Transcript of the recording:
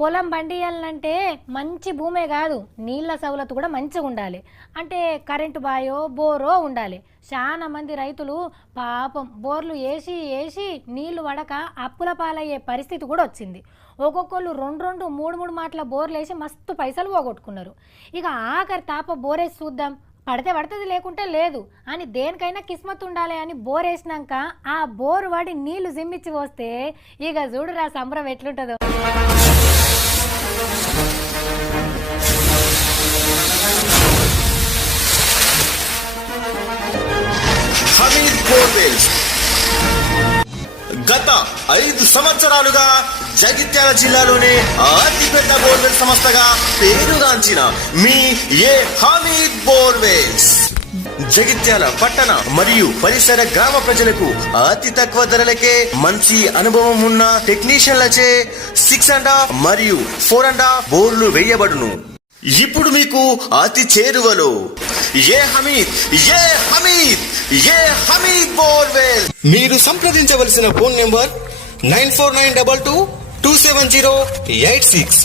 పొలం పండియాలంటే మంచి భూమే కాదు, నీళ్ళ సౌలత్ కూడా మంచిగా ఉండాలి. అంటే కరెంటు బాయో బోరో ఉండాలి. చాలా మంది రైతులు పాపం బోర్లు వేసి వేసి నీళ్లు పడక అప్పుల పాలయ్యే పరిస్థితి కూడా వచ్చింది. ఒక్కొక్కళ్ళు రెండు రెండు మూడు మూడు మాటల బోర్లు వేసి మస్తు పైసలు పోగొట్టుకున్నారు. ఇక ఆఖరి తాప బోరేసి చూద్దాం, పడితే పడుతుంది లేకుంటే లేదు అని దేనికైనా కిస్మత్ ఉండాలి అని బోర్ వేసినాక ఆ బోరు వాడి నీళ్లు జిమ్మిచ్చి వస్తే ఇక చూడురా సంబరం ఎట్లుంటుందో. హమీద్ బోర్వెల్స్ గత 5 సంవత్సరాలుగా జగిత్యాల జిల్లాలోనే అతిపెద్ద బోర్వెల్ సంస్థగా పేరుగాంచిన మీ హమీద్ బోర్వెల్స్ జగిత్యాల పట్టణ మరియు పరిసర గ్రామ ప్రజలకు అతి తక్కువ ధరలకే మంచి అనుభవం ఉన్న టెక్నీషియన్లచే 6.5 మరియు 4.5 బోర్లు వేయబడును. ఇప్పుడు మీకు అతి చేరువలో హమీద్ బోర్వెల్. మీరు సంప్రదించవలసిన ఫోన్ నెంబర్ 9492227086.